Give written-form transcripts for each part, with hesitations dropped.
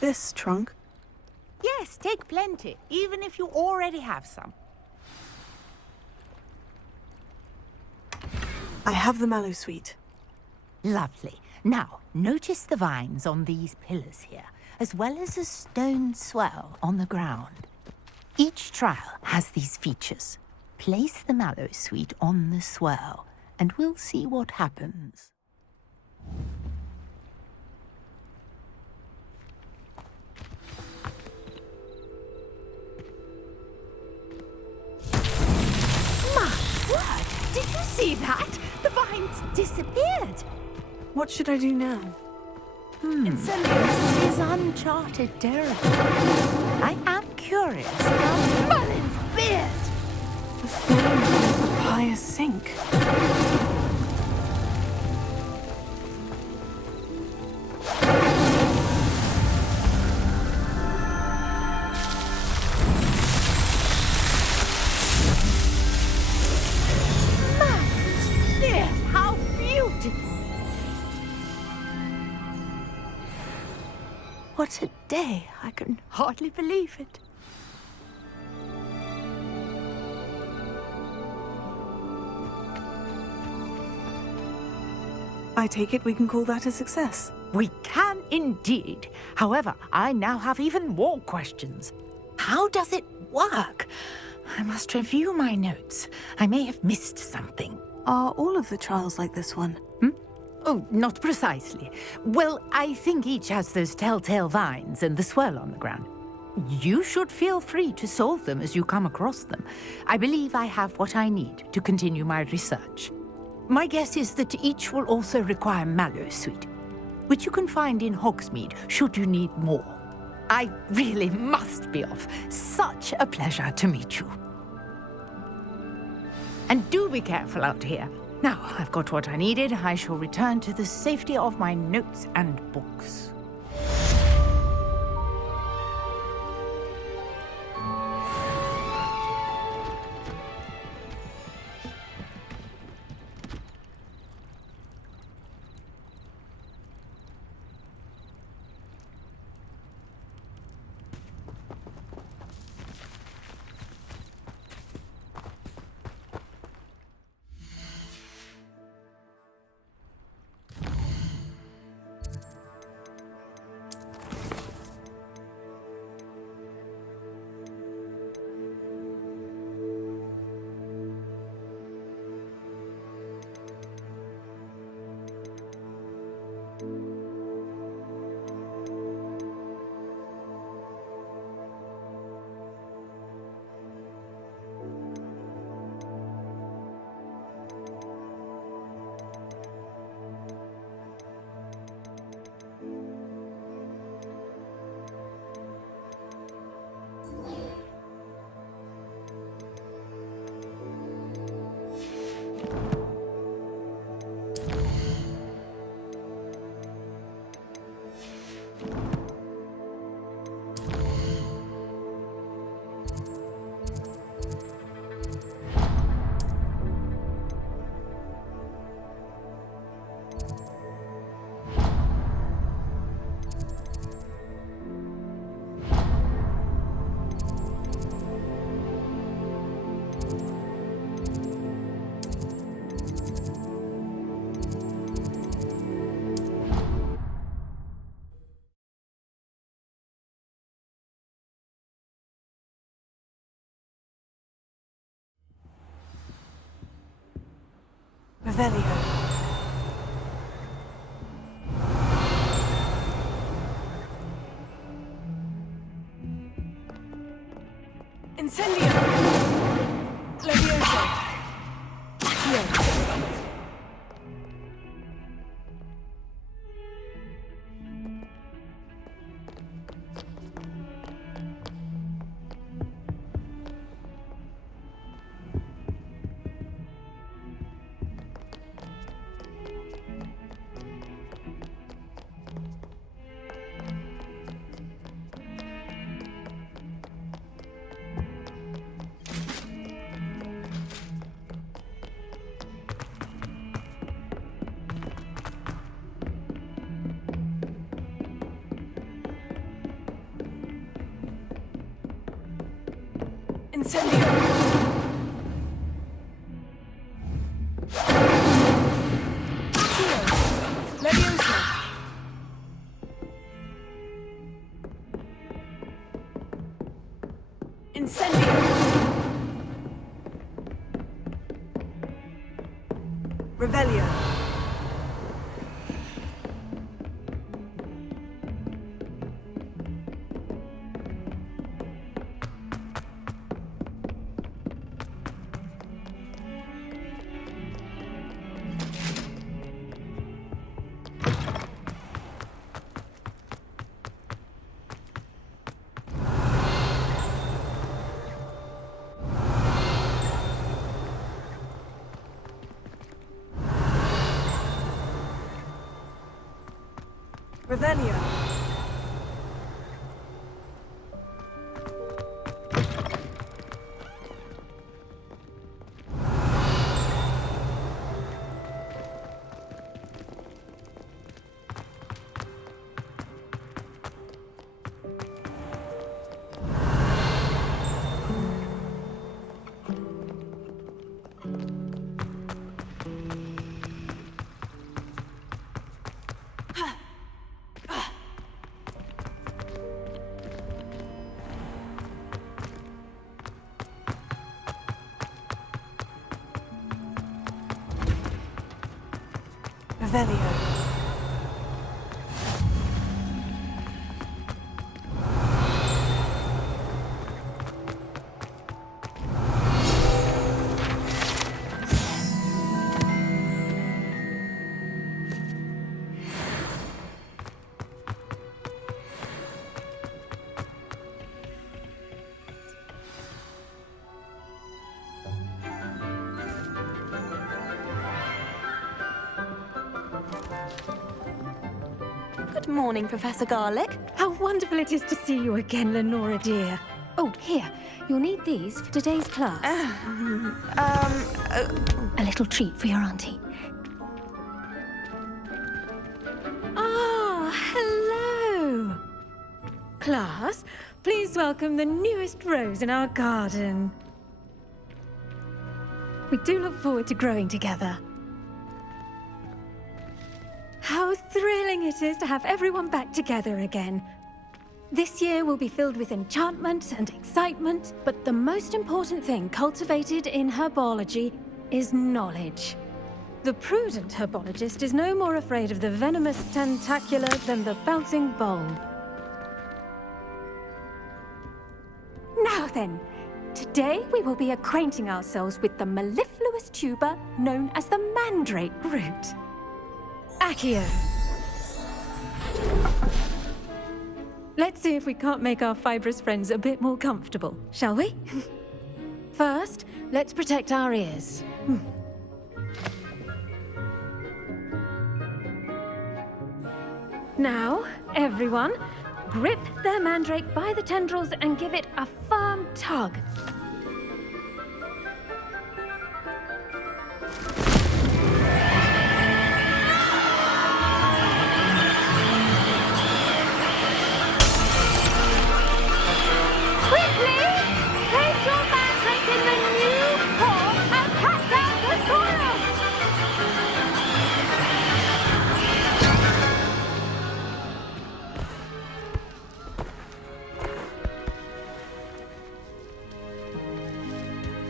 this trunk? Yes, take plenty, even if you already have some. I have the mallow sweet. Lovely. Now, notice the vines on these pillars here, as well as a stone swell on the ground. Each trial has these features. Place the mallow sweet on the swell, and we'll see what happens. My word! Did you see that? The vines disappeared. What should I do now? This is uncharted territory. I am curious about Merlin's beard. The flame of the papaya sink. Merlin's beard, how beautiful! What a day! I can hardly believe it. I take it we can call that a success. We can indeed. However, I now have even more questions. How does it work? I must review my notes. I may have missed something. Are all of the trials like this one? Oh, not precisely. Well, I think each has those telltale vines and the swirl on the ground. You should feel free to solve them as you come across them. I believe I have what I need to continue my research. My guess is that each will also require mallow sweet, which you can find in Hogsmeade should you need more. I really must be off. Such a pleasure to meet you. And do be careful out here. Now, I've got what I needed. I shall return to the safety of my notes and books. Revelio. Incendio. Levioso. Accio. Incendio. Leviosa. Incendio. Revelio. Revelio. Revelio. Good morning, Professor Garlick. How wonderful it is to see you again, Lenora dear. Oh, here. You'll need these for today's class. A little treat for your auntie. Ah, hello. Class, please welcome the newest rose in our garden. We do look forward to growing together. How thrilling it is to have everyone back together again. This year will be filled with enchantment and excitement, but the most important thing cultivated in herbology is knowledge. The prudent herbologist is no more afraid of the venomous tentacular than the bouncing bulb. Now then, today we will be acquainting ourselves with the mellifluous tuber known as the mandrake root. Accio. Let's see if we can't make our fibrous friends a bit more comfortable, shall we? First, let's protect our ears. Now, everyone, grip their mandrake by the tendrils and give it a firm tug.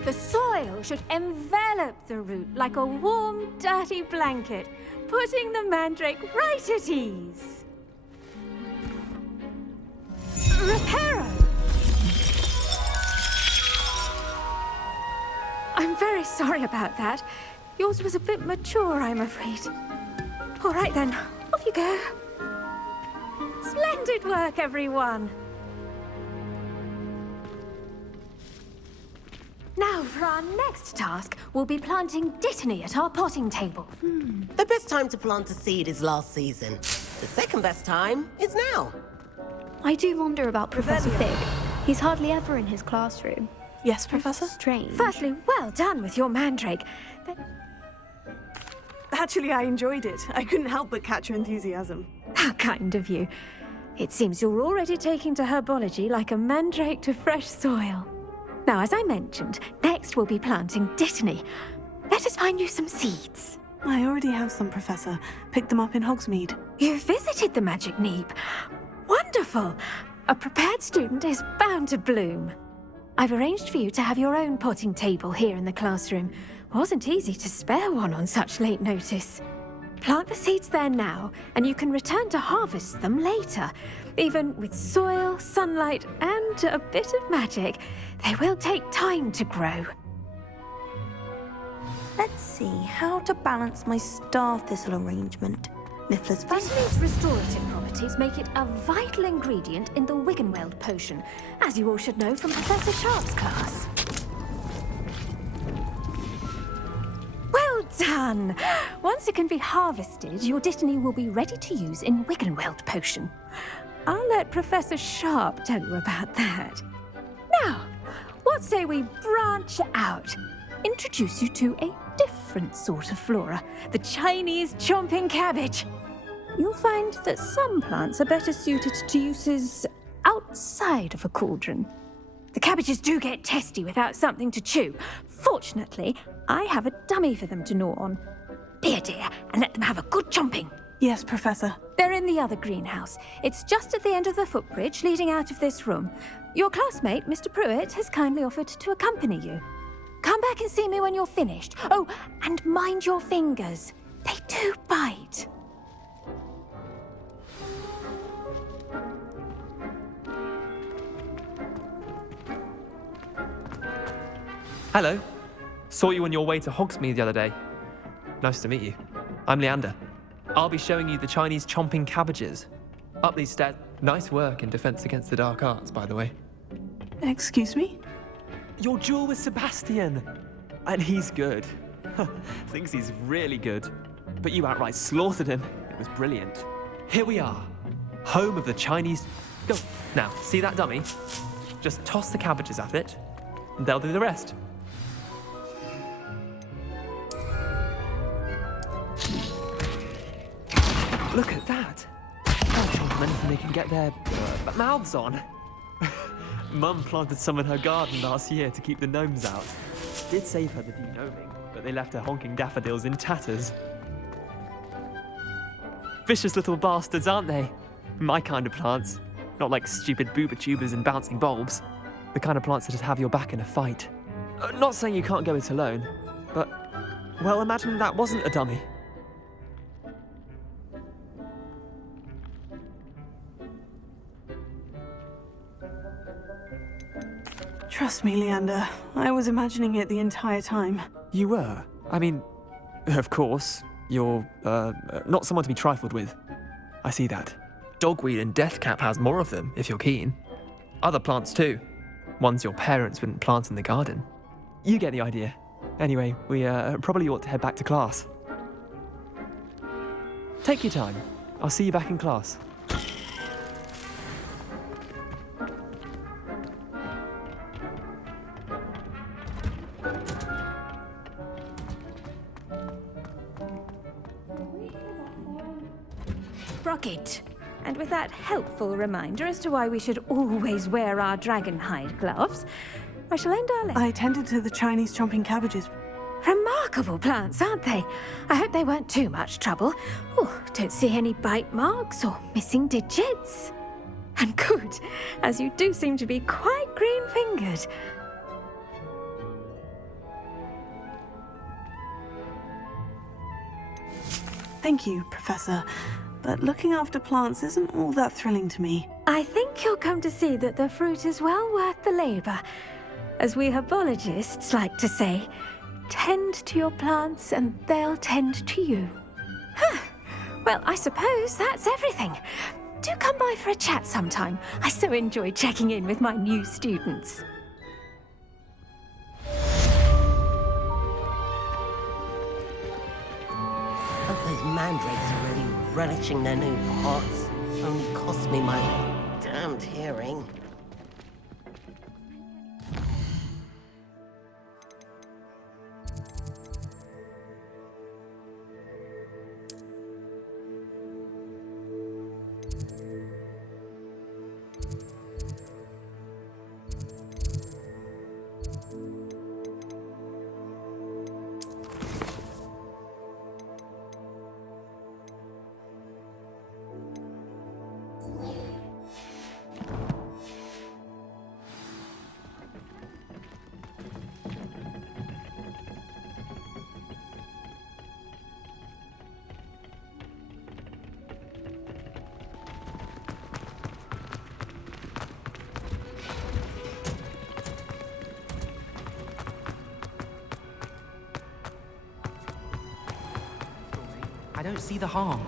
The soil should envelop the root like a warm, dirty blanket, putting the mandrake right at ease. Reparo! I'm very sorry about that. Yours was a bit mature, I'm afraid. All right then, off you go. Splendid work, everyone. Now, for our next task, we'll be planting Dittany at our potting table. The best time to plant a seed is last season. The second best time is now. I do wonder about Professor Revelio. Fig. He's hardly ever in his classroom. Yes, Professor? Strange. Firstly, well done with your mandrake. Actually, I enjoyed it. I couldn't help but catch your enthusiasm. How kind of you. It seems you're already taking to herbology like a mandrake to fresh soil. Now, as I mentioned, next we'll be planting Dittany. Let us find you some seeds. I already have some, Professor. Picked them up in Hogsmeade. You visited the Magic Neep. Wonderful! A prepared student is bound to bloom. I've arranged for you to have your own potting table here in the classroom. Wasn't easy to spare one on such late notice. Plant the seeds there now, and you can return to harvest them later. Even with soil, sunlight, and a bit of magic, they will take time to grow. Let's see how to balance my star thistle arrangement. Niffler's Dittany's restorative properties make it a vital ingredient in the Wiggenweld potion, as you all should know from Professor Sharp's class. Well done! Once it can be harvested, your Dittany will be ready to use in Wiggenweld potion. I'll let Professor Sharp tell you about that. Now, what say we branch out? Introduce you to a different sort of flora, the Chinese chomping cabbage. You'll find that some plants are better suited to uses outside of a cauldron. The cabbages do get testy without something to chew. Fortunately, I have a dummy for them to gnaw on. Be a dear and let them have a good chomping. Yes, Professor. They're in the other greenhouse. It's just at the end of the footbridge leading out of this room. Your classmate, Mr. Pruitt, has kindly offered to accompany you. Come back and see me when you're finished. Oh, and mind your fingers. They do bite. Hello. Saw you on your way to Hogsmeade the other day. Nice to meet you. I'm Leander. I'll be showing you the Chinese chomping cabbages. Up these stairs. Nice work in Defense Against the Dark Arts, by the way. Excuse me? Your duel with Sebastian. And he's good. Thinks he's really good. But you outright slaughtered him. It was brilliant. Here we are. Home of the Chinese... Go. Now, see that dummy? Just toss the cabbages at it, and they'll do the rest. Look at that! They'll chomp anything they can get their mouths on. Mum planted some in her garden last year to keep the gnomes out. Did save her the de-gnoming, but they left her honking daffodils in tatters. Vicious little bastards, aren't they? My kind of plants. Not like stupid booba tubers and bouncing bulbs. The kind of plants that just have your back in a fight. Not saying you can't go it alone, but, well, imagine that wasn't a dummy. Trust me, Leander. I was imagining it the entire time. You were? I mean, of course, you're, not someone to be trifled with. I see that. Dogweed and deathcap has more of them, if you're keen. Other plants too. Ones your parents wouldn't plant in the garden. You get the idea. Anyway, we probably ought to head back to class. Take your time. I'll see you back in class. Rocket. And with that helpful reminder as to why we should always wear our dragonhide gloves, I shall end our lesson. I tended to the Chinese chomping cabbages. Remarkable plants, aren't they? I hope they weren't too much trouble. Oh, don't see any bite marks or missing digits. And good, as you do seem to be quite green-fingered. Thank you, Professor. But looking after plants isn't all that thrilling to me. I think you'll come to see that the fruit is well worth the labor. As we herbologists like to say, tend to your plants and they'll tend to you. Huh. Well, I suppose that's everything. Do come by for a chat sometime. I so enjoy checking in with my new students. Hope those mandrakes are really relishing their new pots. Only cost me my damned hearing. I don't see the harm.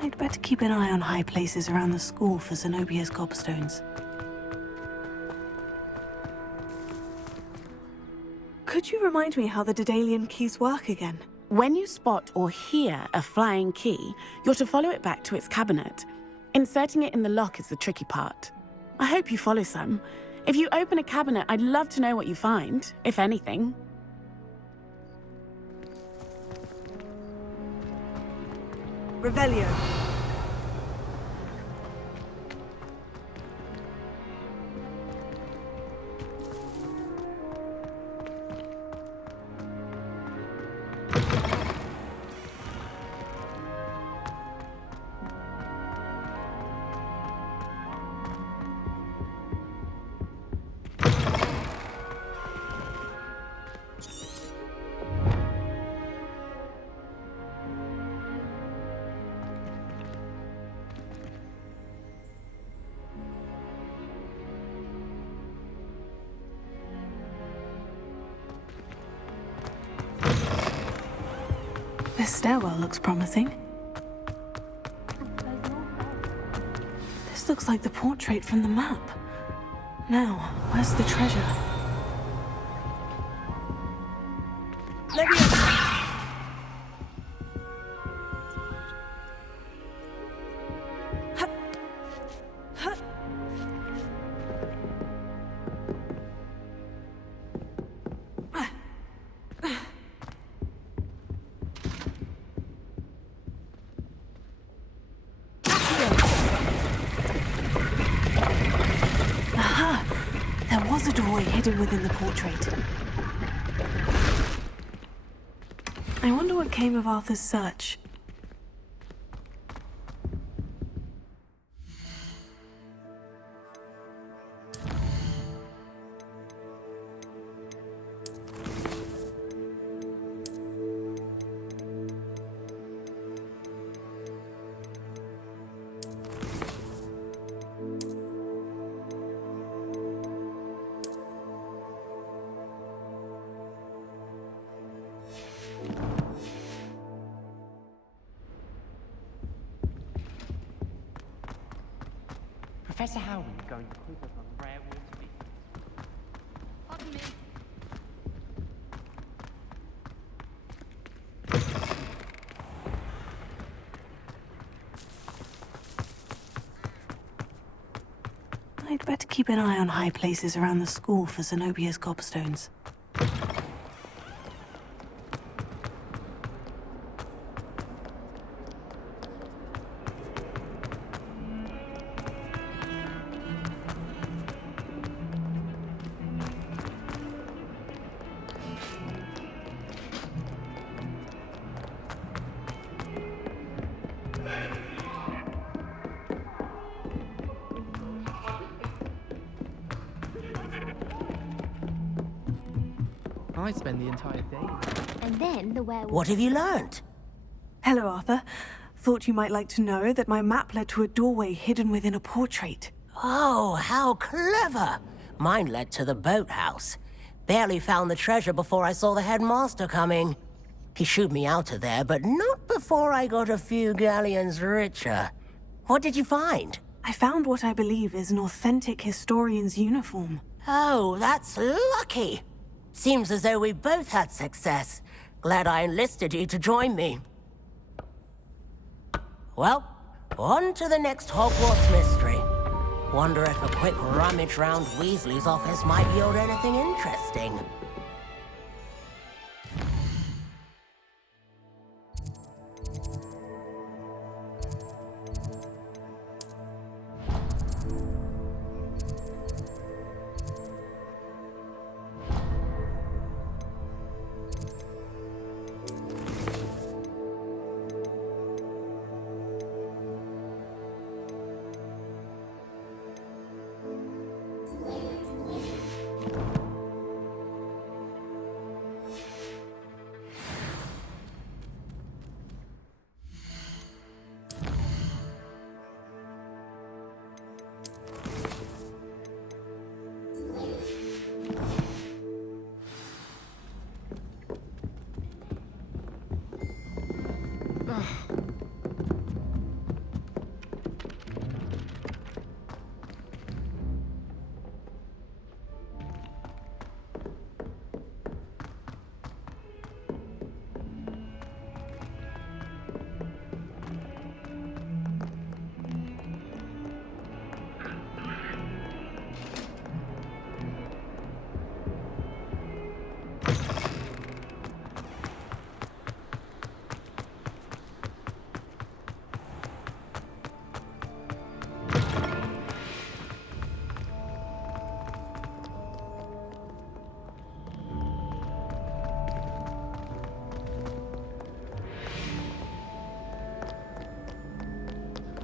I'd better keep an eye on high places around the school for Zenobia's gobstones. Could you remind me how the Daedalian keys work again? When you spot or hear a flying key, you're to follow it back to its cabinet. Inserting it in the lock is the tricky part. I hope you follow some. If you open a cabinet, I'd love to know what you find, if anything. Revelio. This stairwell looks promising. This looks like the portrait from the map. Now, where's the treasure? There was a doorway hidden within the portrait. I wonder what came of Arthur's search. Professor Howland's going to quiz us on rare water beasts. Pardon me. I'd better keep an eye on high places around the school for Zenobia's gobstones. I spend the entire day. And then the werewolf. What have you learned? Hello, Arthur. Thought you might like to know that my map led to a doorway hidden within a portrait. Oh, how clever! Mine led to the boathouse. Barely found the treasure before I saw the headmaster coming. He shooed me out of there, but not before I got a few galleons richer. What did you find? I found what I believe is an authentic historian's uniform. Oh, that's lucky. Seems as though we both had success. Glad I enlisted you to join me. Well, on to the next Hogwarts mystery. Wonder if a quick rummage round Weasley's office might yield anything interesting.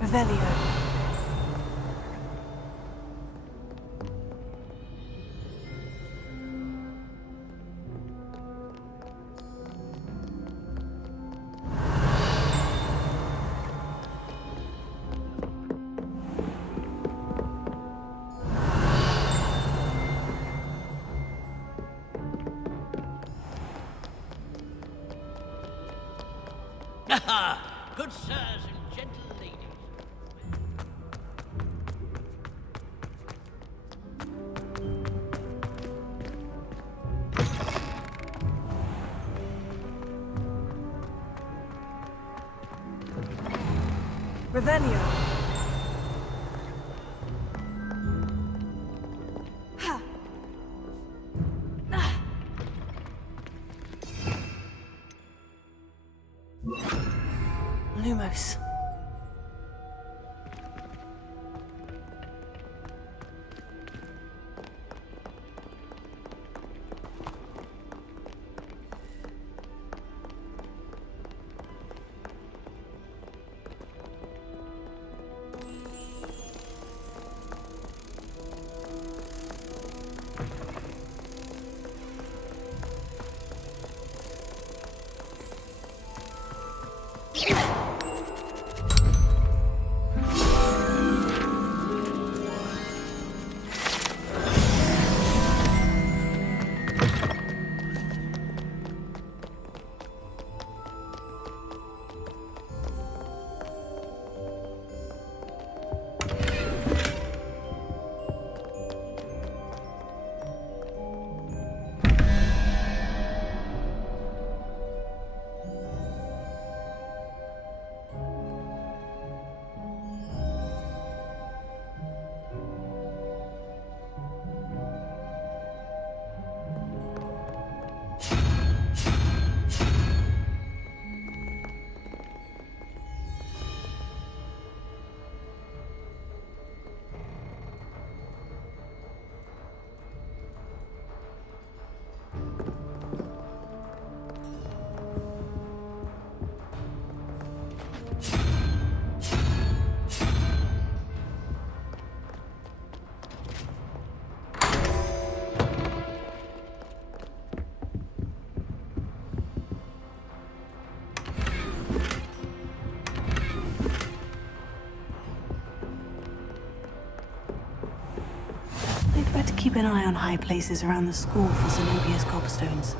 Revelio. Good sirs and gentle ladies. Revelio. Lumos. I'd better keep an eye on high places around the school for Zenobia's gobstones.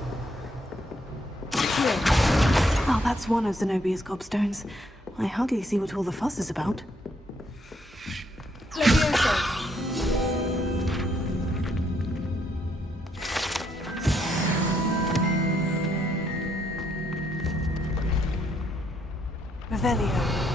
Oh, that's one of Zenobia's gobstones. I hardly see what all the fuss is about. Revelio.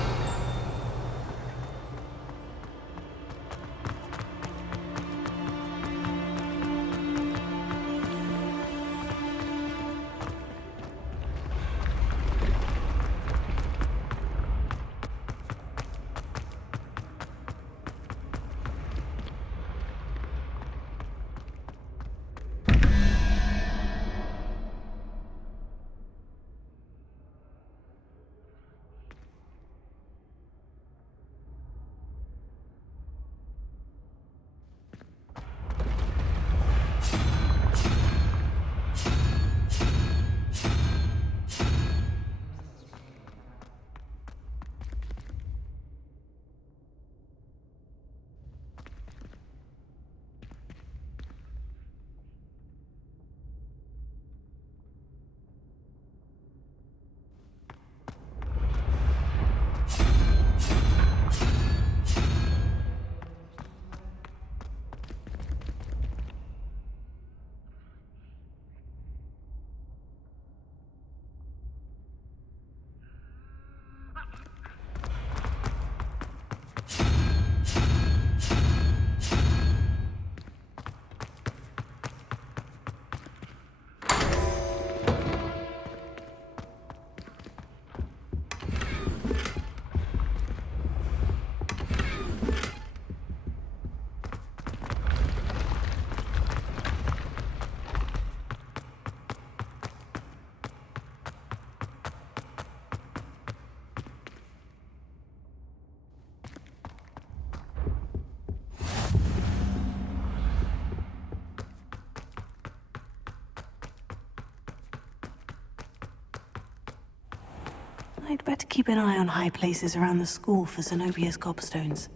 I'd better keep an eye on high places around the school for Zenobia's gobstones.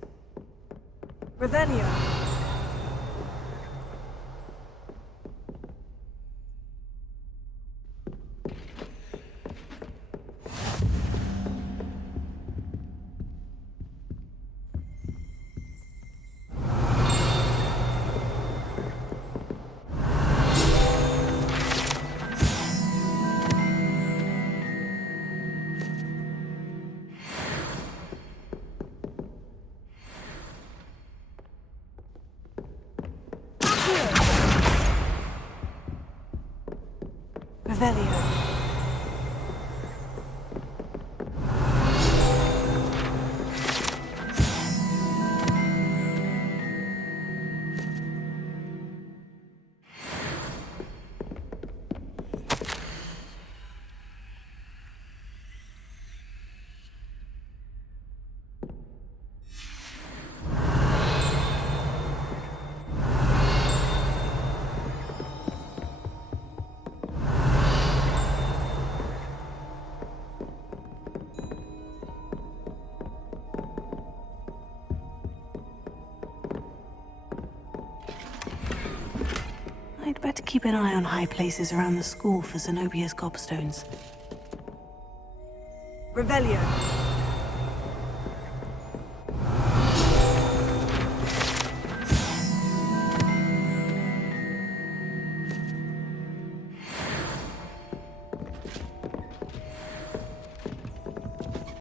Revelio. Revelio. I'd better keep an eye on high places around the school for Zenobia's gobstones. Revelio.